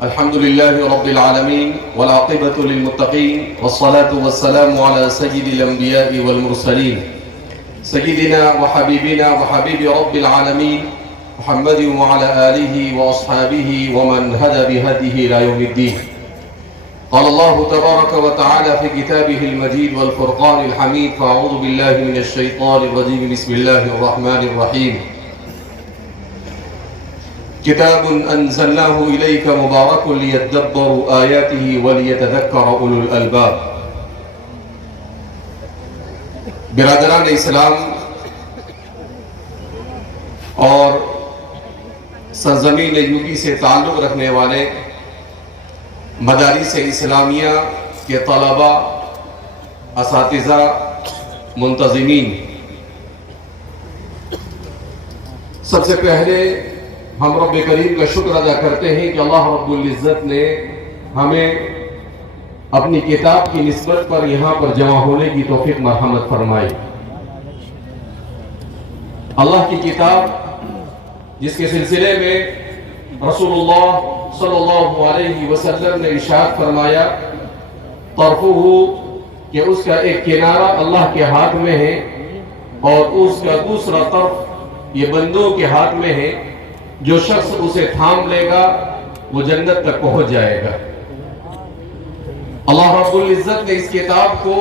الحمد لله رب العالمين والعاقبة للمتقين والصلاة والسلام على سيد الأنبياء والمرسلين سيدنا وحبيبنا وحبيب رب العالمين محمد وعلى آله وأصحابه ومن هدى بهديه إلى يوم الدين. قال الله تبارك وتعالى في كتابه المجيد والفرقان الحميد: فأعوذ بالله من الشيطان الرجيم بسم الله الرحمن الرحيم. كتاب أنزلناه إليك مبارك ليدبروا آياته وليتذكر أولو الألباب. برادران اسلام اور سرزمین یوپی سے تعلق رکھنے والے مدارس اسلامیہ کے طلباء، اساتذہ، منتظمین، سب سے پہلے ہم رب کریم کا شکر ادا کرتے ہیں کہ اللہ رب العزت نے ہمیں اپنی کتاب کی نسبت پر یہاں پر جمع ہونے کی توفیق مرحمت فرمائی. اللہ کی کتاب جس کے سلسلے میں رسول اللہ صلی اللہ علیہ وسلم نے ارشاد فرمایا: طرفہ، کہ اس کا ایک کنارہ اللہ کے ہاتھ میں ہے اور اس کا دوسرا طرف یہ بندوں کے ہاتھ میں ہے. جو شخص اسے تھام لے گا وہ جنت تک پہنچ جائے گا. اللہ رب العزت نے اس کتاب کو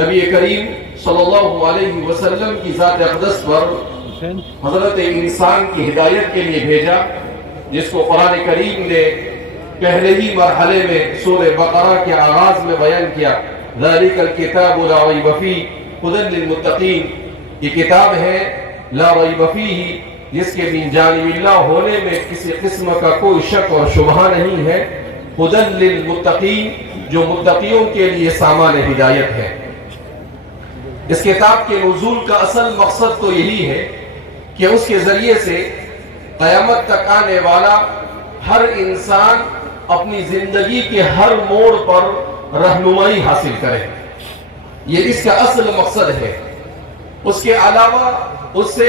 نبی کریم صلی اللہ علیہ وسلم کی ذات اقدس پر حضرت انسان کی ہدایت کے لیے بھیجا، جس کو قرآن کریم نے پہلے ہی مرحلے میں سورہ بقرہ کے آغاز میں بیان کیا: ذالک الکتاب لا ریب فیہ ھدی للمتقین. یہ کتاب ہے لا ریب فیہ، جس کے من جانب اللہ ہونے میں کسی قسم کا کوئی شک اور شبہ نہیں ہے. ھدی للمتقین، جو متقیوں کے لیے سامان ہدایت ہے. اس کتاب کے نزول کا اصل مقصد تو یہی ہے کہ اس کے ذریعے سے قیامت تک آنے والا ہر انسان اپنی زندگی کے ہر موڑ پر رہنمائی حاصل کرے. یہ اس کا اصل مقصد ہے. اس کے علاوہ اس سے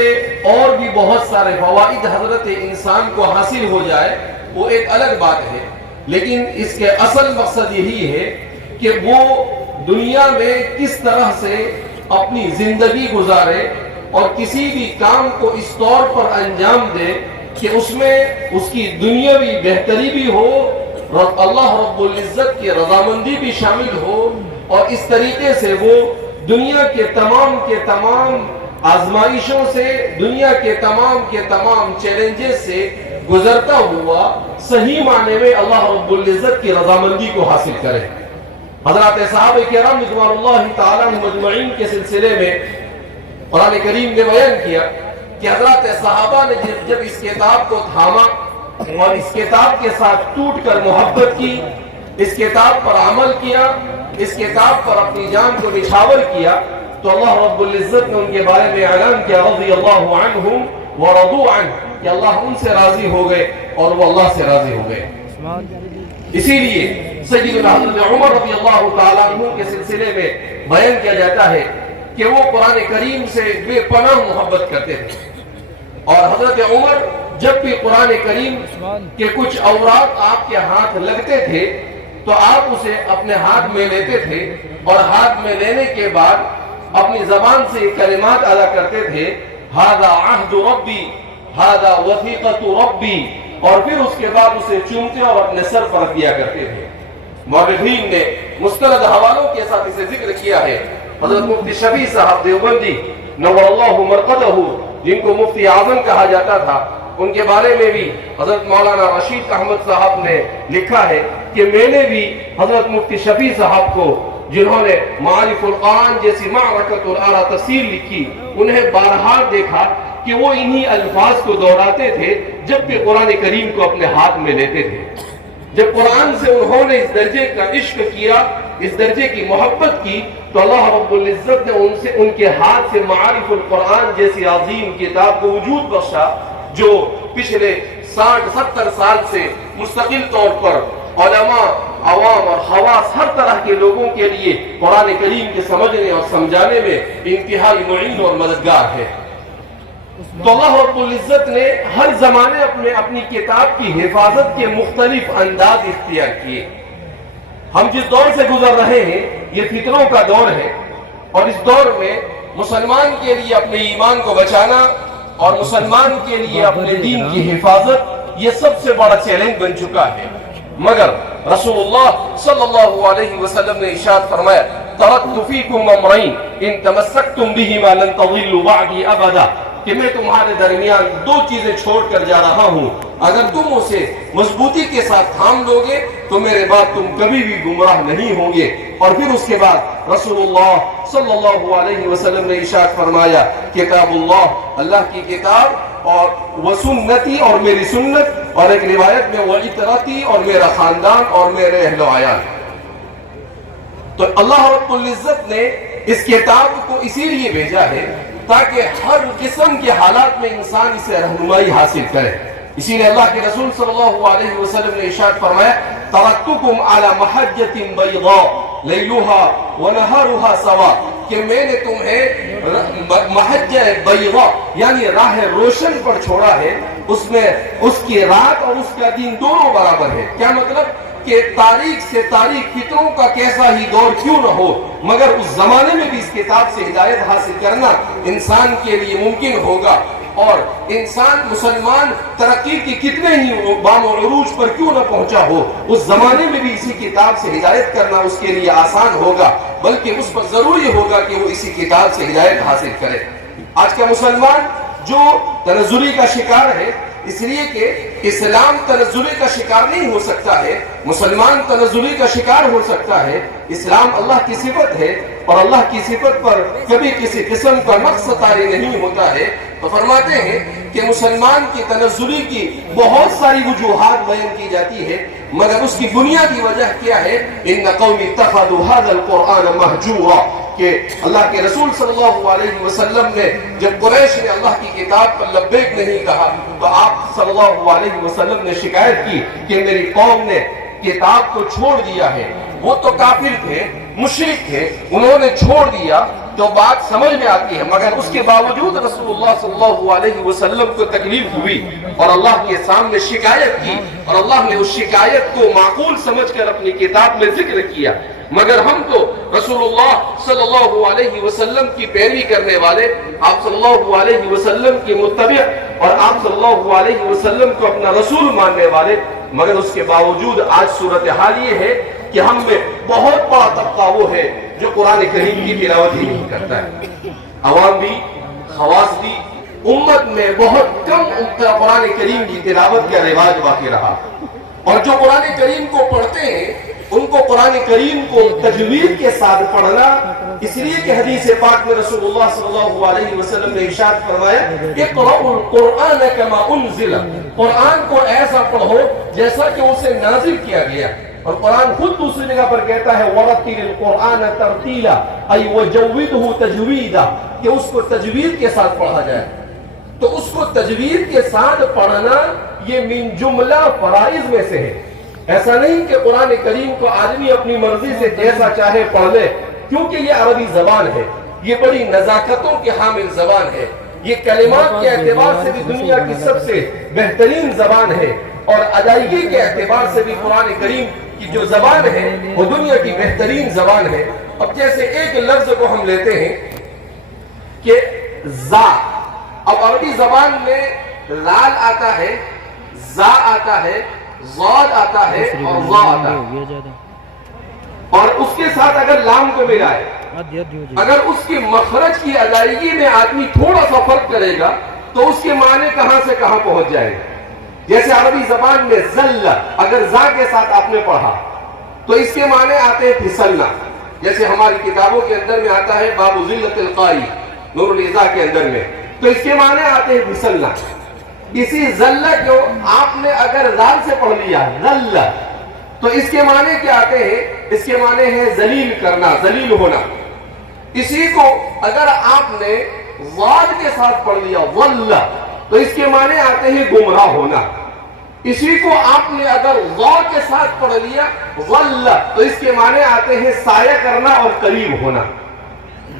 اور بھی بہت سارے فوائد حضرت انسان کو حاصل ہو جائے وہ ایک الگ بات ہے، لیکن اس کے اصل مقصد یہی ہے کہ وہ دنیا میں کس طرح سے اپنی زندگی گزارے اور کسی بھی کام کو اس طور پر انجام دے کہ اس میں اس کی دنیاوی بہتری بھی ہو، اللہ رب العزت کی رضامندی بھی شامل ہو، اور اس طریقے سے وہ دنیا کے تمام آزمائشوں سے، دنیا کے تمام چیلنجز سے گزرتا ہوا صحیح معنی میں اللہ رب العزت کی رضامندی کو حاصل کرے. حضرات صحابہ کرام رضوان اللہ تعالی مجمعین کے سلسلے میں قرآن کریم نے بیان کیا کہ حضرات صحابہ نے جب اس کتاب کو تھاما اور اس کتاب کے ساتھ ٹوٹ کر محبت کی، اس کتاب پر عمل کیا، اس کتاب پر اپنی جان کو نچھاور کیا، تو اللہ رب العزت نے ان کے بارے میں اعلان کیا: رضی اللہ عنہم ورضوا عنہ، کہ اللہ ان سے راضی ہو گئے اور وہ اللہ سے راضی ہو گئے. اسی لیے سیدنا حضرت عمر رضی اللہ تعالیٰ عنہ کے سلسلے میں بیان کیا جاتا ہے کہ وہ قرآن کریم سے بے پناہ محبت کرتے تھے، اور حضرت عمر جب بھی قرآن کریم کے کچھ اوراق آپ کے ہاتھ لگتے تھے تو آپ اسے اپنے ہاتھ میں لیتے تھے، اور ہاتھ میں لینے کے بعد اپنی زبان سے یہ کلمات ادا کرتے تھے: ھذا عہد ربی، ھذا وثیقۃ ربی، اور پھر اس کے بعد اسے چومتے اور اپنے سر پر رکھ دیا کرتے تھے. مورخین نے مستند حوالوں کے ساتھ اسے ذکر کیا ہے. حضرت مفتی شفیع صاحب دیوبندی نور اللہ مرقدہ، جن کو مفتی اعظم کہا جاتا تھا، ان کے بارے میں بھی حضرت مولانا رشید احمد صاحب نے لکھا ہے کہ میں نے بھی حضرت مفتی شفیع صاحب کو، جنہوں نے معارف القرآن جیسی معرکۃ الاعلیٰ تفسیر لکھی، انہیں بارہا دیکھا کہ وہ انہی الفاظ کو دہراتے تھے جب بھی قرآن کریم کو اپنے ہاتھ میں لیتے تھے. جب قرآن سے انہوں نے اس درجے کا عشق کیا، اس درجے کی محبت کی، تو اللہ رب العزت نے ان کے ہاتھ سے معارف القرآن جیسی عظیم کتاب کو وجود بخشا، جو پچھلے 60-70 سال سے مستقل طور پر علماء، عوام اور خواص ہر طرح کے لوگوں کے لیے قرآن کریم کے سمجھنے اور سمجھانے میں انتہائی معین اور مددگار ہے. تو اللہ رب العزت نے ہر زمانے اپنی کتاب کی حفاظت کے مختلف انداز اختیار کیے. ہم جس دور سے گزر رہے ہیں یہ فتنوں کا دور ہے، اور اس دور میں مسلمان کے لیے اپنے ایمان کو بچانا اور مسلمان کے لیے اپنے دین کی حفاظت یہ سب سے بڑا چیلنج بن چکا ہے. مگر رسول اللہ صلی اللہ علیہ وسلم نے ارشاد فرمایا ترکت فیکم امرین ان تمسکتم بہما لن تضلوا بعدی ابدا، کہ میں تمہارے درمیان دو چیزیں چھوڑ کر جا رہا ہوں، اگر تم اسے مضبوطی کے ساتھ تھام لو گے تو میرے بعد تم کبھی بھی گمراہ نہیں ہوں گے. اور پھر اس کے بعد رسول اللہ صلی اللہ علیہ وسلم نے ارشاد فرمایا کتاب اللہ، اللہ کی کتاب، اور وسنتی، اور میری سنت، اور ایک روایت میں وعطرتی، اور میرا خاندان اور میرے اہل و عیال. تو اللہ رب العزت نے اس کتاب کو اسی لیے بھیجا ہے تاکہ ہر قسم کے حالات میں انسان اسے رہنمائی حاصل کرے. اسی لیے اللہ کے رسول صلی اللہ علیہ وسلم نے ارشاد فرمایا ترکتکم علی محجۃ بیضاء لیلها ونہارها سواء، کہ میں نے تمہیں محجہ بیضاء یعنی راہ روشن پر چھوڑا ہے، اس میں اس کی رات اور اس کا دن دونوں برابر ہے. کیا مطلب کہ تاریخ سے تاریخ فطروں کا کیسا ہی دور کیوں نہ ہو، مگر اس زمانے میں بھی اس کتاب سے ہدایت حاصل کرنا انسان کے لیے ممکن ہوگا. اور انسان مسلمان ترقی کی کتنے ہی بام و عروج پر کیوں نہ پہنچا ہو، اس زمانے میں بھی اسی کتاب سے ہدایت کرنا اس کے لیے آسان ہوگا، بلکہ اس پر ضروری ہوگا کہ وہ اسی کتاب سے ہدایت حاصل کرے. آج کا مسلمان جو تنزلی کا شکار ہے، اس لیے کہ اسلام تنزلی کا شکار نہیں ہو سکتا ہے، مسلمان تنزلی کا شکار ہو سکتا ہے. اسلام اللہ کی صفت ہے، اور اللہ کی صفت پر کبھی کسی قسم کا نقص طاری نہیں ہوتا ہے. تو فرماتے ہیں کہ مسلمان کی تنزلی کی بہت ساری وجوہات بیان کی جاتی ہے، مگر اس کی بنیادی وجہ کیا ہے؟ ان قوم اتخذوا هذا القرآن مہجورا، کہ اللہ کے رسول صلی اللہ علیہ وسلم نے جب قریش نے اللہ کی کتاب پر لبیک نہیں کہا تو آپ صلی اللہ علیہ وسلم نے شکایت کی کہ میری قوم نے کتاب کو چھوڑ دیا ہے. وہ تو کافر تھے، مشرک تھے، انہوں نے چھوڑ دیا تو بات سمجھ میں آتی ہے، مگر اس کے باوجود رسول اللہ صلی اللہ علیہ وسلم کو تکلیف ہوئی اور اللہ کے سامنے شکایت کی، اور اللہ نے اس شکایت کو معقول سمجھ کر اپنی کتاب میں ذکر کیا. مگر ہم تو رسول اللہ صلی اللہ علیہ وسلم کی پیروی کرنے والے، آپ صلی اللہ علیہ وسلم کی متبع، اور آپ صلی اللہ علیہ وسلم کو اپنا رسول ماننے والے، مگر اس کے باوجود آج صورتحال یہ ہے کہ ہم میں بہت بڑا طبقہ وہ ہے جو قرآن کریم کی تلاوت ہی نہیں کرتا ہے. عوام بھی، خواص بھی، امت میں بہت کم قرآن کریم کی تلاوت کا رواج باقی رہا. اور جو قرآن کریم کو پڑھتے ہیں ان کو قرآن کریم کو تجوید کے ساتھ پڑھنا، اس لیے کہ حدیث پاک میں رسول اللہ صلی اللہ علیہ وسلم نے ارشاد فرمایا اقرأوا القرآن کما انزل، قرآن کو ایسا پڑھو جیسا کہ اسے نازل کیا گیا. اور قرآن خود دوسری جگہ پر کہتا ہے وَرَتِّلِ الْقُرْآنَ تَرْتِيلًا أي وَجَوِّدْهُ تَجْوِيدًا، کہ اس کو تجوید کے ساتھ پڑھا جائے. تو اس کو تجوید کے ساتھ پڑھنا یہ من جملہ فرائض میں سے ہے. ایسا نہیں کہ قرآن کریم کو آدمی اپنی مرضی سے جیسا چاہے پڑھ لے، کیونکہ یہ عربی زبان ہے، یہ بڑی نزاکتوں کی حامل زبان ہے، یہ کلمات کے اعتبار سے بھی دنیا کی سب سے بہترین زبان ہے، اور ادائیگی کے اعتبار سے بھی قرآن کریم کی جو زبان ہے وہ دنیا کی بہترین زبان ہے. اب جیسے ایک لفظ کو ہم لیتے ہیں کہ زا، اب عربی زبان میں لال آتا ہے، زا آتا ہے، ضاد آتا ہے اور ظا آتا ہے، اور اس کے ساتھ اگر لام کو ملائے، اگر اس کی مخرج کی ادائیگی میں آدمی تھوڑا سا فرق کرے گا تو اس کے معنی کہاں سے کہاں پہنچ جائے گا. جیسے عربی زبان میں زل، اگر زا کے ساتھ آپ نے پڑھا تو اس کے معنی آتے ہیں پھسلنا. جیسے ہماری کتابوں کے اندر میں آتا ہے باب ذلت القاری نور الاضاء کے اندر میں، تو اس کے معنی آتے ہیں پھسلنا. اسی ذلہ کو آپ نے اگر ذال سے پڑھ لیا ذلہ، تو اس کے معنی کیا آتے ہیں؟ اس کے معنی ہے ذلیل کرنا، ذلیل ہونا. اسی کو اگر آپ نے ضاد کے ساتھ پڑھ لیا ضلہ، تو اس کے معنی آتے ہیں گمراہ ہونا. اسی کو آپ نے اگر ضا کے ساتھ پڑھ لیا ضلہ، تو اس کے معنی آتے ہیں سایہ کرنا اور قریب ہونا.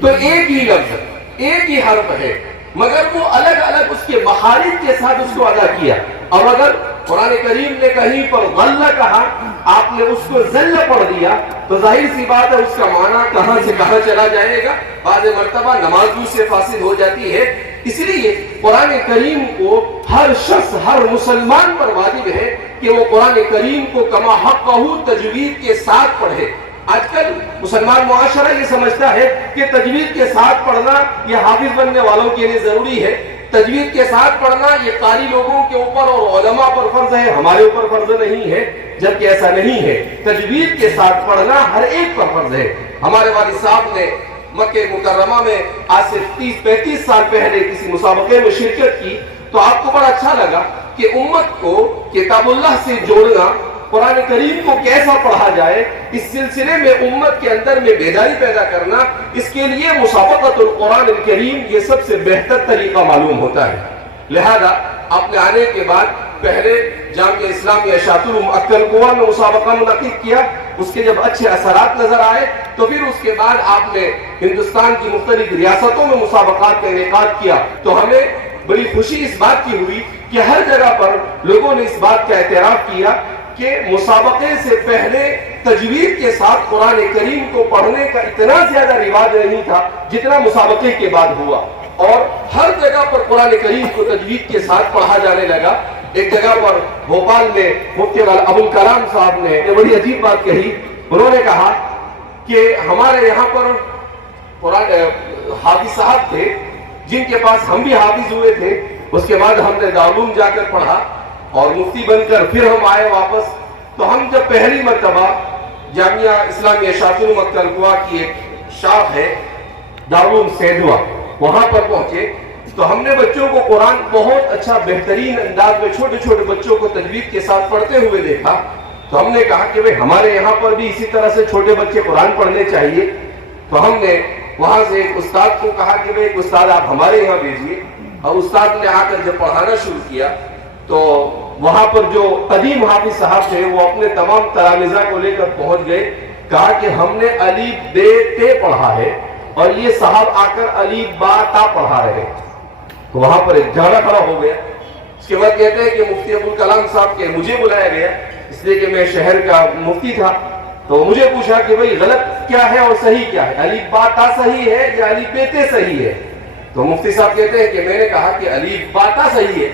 تو ایک ہی لفظ، ایک ہی حرف ہے، مگر وہ الگ الگ اس کے مخارج کے ساتھ اس کو ادا کیا. اور اگر قرآن کریم نے کہیں پر غلہ کہا، آپ نے اس کو ذل پڑھ دیا، تو ظاہر سی بات ہے اس کا معنی کہاں سے کہاں چلا جائے گا. بعض مرتبہ نماز سے فاصل ہو جاتی ہے. اس لیے قرآن کریم کو ہر شخص، ہر مسلمان پر واجب ہے کہ وہ قرآن کریم کو کما حقہ تجوید کے ساتھ پڑھے. آج کل مسلمان معاشرہ یہ سمجھتا ہے کہ تجوید کے ساتھ پڑھنا یہ حافظ بننے والوں کے لیے ضروری ہے، تجوید کے ساتھ پڑھنا یہ قاری لوگوں کے اوپر اور علماء پر فرض ہے، ہمارے اوپر فرض نہیں ہے. جبکہ ایسا نہیں ہے، تجوید کے ساتھ پڑھنا ہر ایک پر فرض ہے. ہمارے والد صاحب نے مکہ مکرمہ میں آج سے 30-35 سال پہلے کسی مسابقے میں شرکت کی، تو آپ کو بڑا اچھا لگا کہ امت کو کتاب اللہ سے جوڑنا، قرآن کریم کو کیسا پڑھا جائے، اس سلسلے میں امت کے اندر میں بیداری پیدا کرنا، اس کے لیے مسابقۃ القرآن الکریم یہ سب سے بہتر طریقہ معلوم ہوتا ہے. لہذا آپ نے آنے کے بعد پہلے جامعہ اسلامیہ شاطر اکلکوہ میں مسابقہ منعقد کیا. اس کے جب اچھے اثرات نظر آئے تو پھر اس کے بعد آپ نے ہندوستان کی مختلف ریاستوں میں مسابقات کا انعقاد کیا. تو ہمیں بڑی خوشی اس بات کی ہوئی کہ ہر جگہ پر لوگوں نے اس بات کا اعتراف کیا کہ مسابقے سے پہلے تجوید کے ساتھ قرآن کریم کو پڑھنے کا اتنا زیادہ رواج نہیں تھا جتنا مسابقے کے بعد ہوا، اور ہر جگہ پر قرآن کریم کو تجوید کے ساتھ پڑھا جانے لگا. ایک جگہ پر بھوپال میں مفتی ابوالکلام صاحب نے یہ بڑی عجیب بات کہی. انہوں نے کہا کہ ہمارے یہاں پر قرآن حافظ صاحب تھے جن کے پاس ہم بھی حافظ ہوئے تھے. اس کے بعد ہم نے دارالعلوم جا کر پڑھا اور مفتی بن کر پھر ہم آئے واپس. تو ہم جب پہلی مرتبہ جامعہ اسلامیہ شاطر اکلکوہ کی ایک شاخ ہے دارالعلوم سیدوا، وہاں پر پہنچے تو ہم نے بچوں کو قرآن بہت اچھا بہترین انداز میں چھوٹے چھوٹے بچوں کو تجوید کے ساتھ پڑھتے ہوئے دیکھا. تو ہم نے کہا کہ بھئی ہمارے یہاں پر بھی اسی طرح سے چھوٹے بچے قرآن پڑھنے چاہیے. تو ہم نے وہاں سے ایک استاد کو کہا کہ بھئی ایک استاد آپ ہمارے یہاں بھیجیے. اور استاد نے آ کر جب پڑھانا شروع کیا تو وہاں پر جو قدیم حافظ صاحب تھے وہ اپنے تمام تلامذہ کو لے کر پہنچ گئے. کہا کہ ہم نے الف بے تے پڑھا ہے اور یہ صاحب آ کر الف با تا پڑھا رہے. تو وہاں پر ایک جھگڑا کھڑا ہو گیا. اس کے بعد کہتے ہیں کہ مفتی ابوالکلام صاحب کے مجھے بلایا گیا اس لیے کہ میں شہر کا مفتی تھا. تو مجھے پوچھا کہ بھئی غلط کیا ہے اور صحیح کیا ہے، الف با تا صحیح ہے یا الف بے تے صحیح ہے؟ تو مفتی صاحب کہتے ہیں کہ میں نے کہا کہ الف با تا صحیح ہے.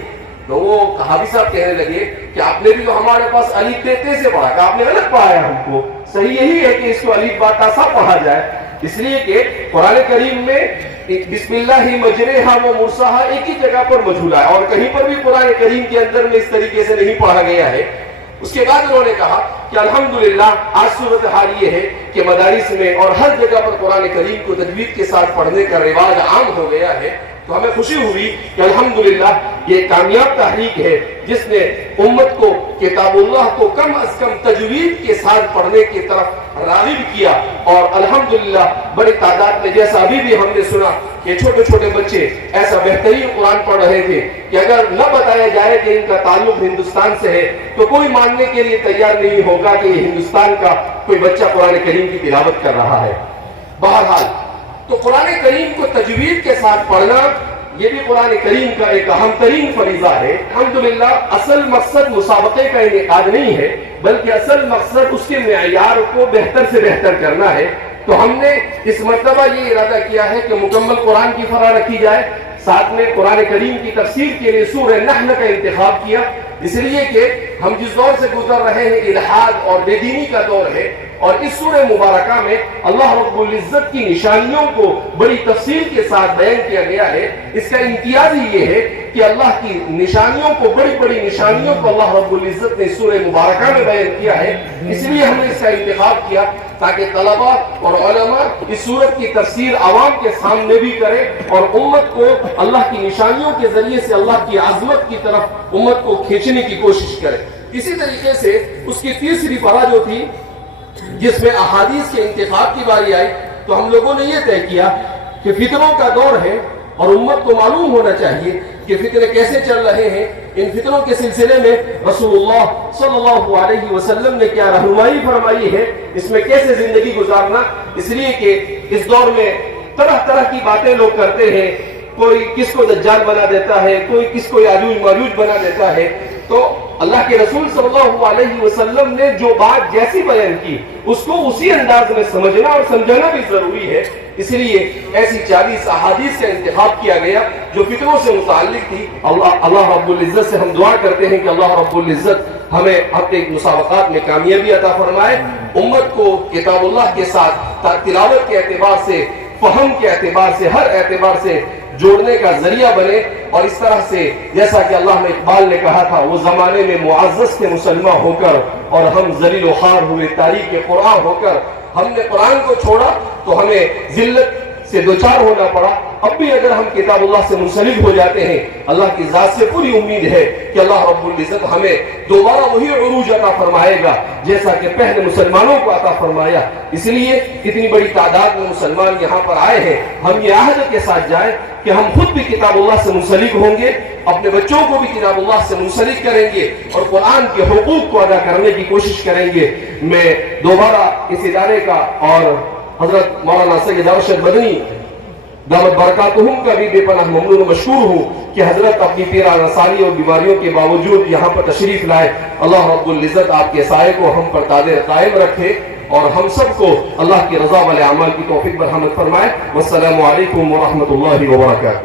تو وہ حافظ صاحب کہنے لگے کہ آپ نے بھی تو ہمارے پاس الف بے تے سے پڑھا، کہ آپ نے غلط پڑھایا. ہم کو صحیح یہی ہے کہ اس کو الف با تا سا پڑھا جائے، اس لیے کہ قرآن کریم میں بسم اللہ مجریہا و مرساہا ایک ہی جگہ پر مجھولا ہے اور کہیں پر بھی قرآن کریم کے اندر میں اس طریقے سے نہیں پڑھا گیا ہے. اس کے بعد انہوں نے کہا کہ الحمدللہ آج صورتحال یہ ہے کہ مدارس میں اور ہر جگہ پر قرآن کریم کو تجوید کے ساتھ پڑھنے کا رواج عام ہو گیا ہے. تو ہمیں خوشی ہوئی کہ الحمدللہ یہ کامیاب تحریک ہے جس نے امت کو کتاب اللہ کو کم از کم تجوید کے ساتھ پڑھنے کی طرف راغب کیا. اور الحمدللہ بڑی تعداد میں، جیسا ابھی بھی ہم نے سنا کہ چھوٹے چھوٹے بچے ایسا بہترین قرآن پڑھ رہے تھے کہ اگر نہ بتایا جائے کہ ان کا تعلق ہندوستان سے ہے تو کوئی ماننے کے لیے تیار نہیں ہوگا کہ یہ ہندوستان کا کوئی بچہ قرآن کریم کی تلاوت کر رہا ہے. بہرحال تو قرآن کریم کو تجوید کے ساتھ پڑھنا یہ بھی قرآن کریم کا ایک اہم ترین فریضہ ہے. الحمدللہ اصل مقصد مسابقے کا انعقاد نہیں ہے بلکہ اصل مقصد اس کے معیار کو بہتر سے بہتر کرنا ہے. تو ہم نے اس مرتبہ یہ ارادہ کیا ہے کہ مکمل قرآن کی فرا رکھی جائے. ساتھ میں قرآن کریم کی تفسیر کے لیے سورہ نحل کا انتخاب کیا، اس لیے کہ ہم جس دور سے گزر رہے ہیں الحاد اور بے دینی کا دور ہے، اور اس سورہ مبارکہ میں اللہ رب العزت کی نشانیوں کو بڑی تفصیل کے ساتھ بیان کیا گیا ہے. اس کا امتیاز ہی یہ ہے کہ اللہ کی نشانیوں کو، بڑی بڑی نشانیوں کو اللہ رب العزت نے سورہ مبارکہ میں بیان کیا ہے. اس لیے ہم نے اس کا انتخاب کیا تاکہ طلباء اور علماء اس سورت کی تفسیر عوام کے سامنے بھی کریں اور امت کو اللہ کی نشانیوں کے ذریعے سے اللہ کی عظمت کی طرف امت کو کھینچنے کی کوشش کریں. اسی طریقے سے اس کی تیسری پارہ جو تھی جس میں احادیث کے انتخاب کی باری آئی، تو ہم لوگوں نے یہ طے کیا کہ فتنوں کا دور ہے اور امت کو معلوم ہونا چاہیے کہ فتنے کیسے چل رہے ہیں. ان فتنوں کے سلسلے میں رسول اللہ صلی اللہ علیہ وسلم نے کیا رہنمائی فرمائی ہے، اس میں کیسے زندگی گزارنا. اس لیے کہ اس دور میں طرح طرح کی باتیں لوگ کرتے ہیں. کوئی کس کو دجال بنا دیتا ہے، کوئی کس کو یاجوج ماجوج بنا دیتا ہے. تو اللہ کے رسول صلی اللہ علیہ وسلم نے جو بات جیسی بیان کی اس کو اسی انداز میں سمجھنا اور سمجھنا بھی ضروری ہے. اس لیے ایسی 40 احادیث کا انتخاب کیا گیا جو فطروں سے متعلق تھی. اللہ رب العزت سے ہم دعا کرتے ہیں کہ اللہ رب العزت ہمیں اپنے مسابقات میں کامیابی عطا فرمائے. امت کو کتاب اللہ کے ساتھ تلاوت کے اعتبار سے، فہم کے اعتبار سے، ہر اعتبار سے جوڑنے کا ذریعہ بنے. اور اس طرح سے جیسا کہ علامہ اقبال نے کہا تھا، وہ زمانے میں معزز تھے مسلمان ہو کر اور ہم ذلیل و خوار ہوئے تاریخ قرآن ہو کر. ہم نے قرآن کو چھوڑا تو ہمیں ذلت سے دوچار ہونا پڑا. اب بھی اگر ہم کتاب اللہ سے منسلک ہو جاتے ہیں، اللہ کی ذات سے پوری امید ہے کہ اللہ رب العزت ہمیں دوبارہ وہی عروج عطا فرمائے گا جیسا کہ پہلے مسلمانوں کو عطا فرمایا. اس لیے اتنی بڑی تعداد میں مسلمان یہاں پر آئے ہیں. ہم یہ عہد کے ساتھ جائیں کہ ہم خود بھی کتاب اللہ سے منسلک ہوں گے، اپنے بچوں کو بھی کتاب اللہ سے منسلک کریں گے اور قرآن کے حقوق کو ادا کرنے کی کوشش کریں گے. میں دوبارہ اس ادارے کا اور حضرت مولانا سید ارشد مدنی دعوت برکاتہم کا بھی بے پناہ ممنون و مشکور ہوں کہ حضرت اپنی پیرا نصاری اور بیماریوں کے باوجود یہاں پر تشریف لائے. اللہ رب العزت آپ کے سائے کو ہم پر قائم رکھے اور ہم سب کو اللہ کی رضا والے اعمال کی توفیق برحمت فرمائے. والسلام علیکم ورحمۃ اللہ وبرکاتہ.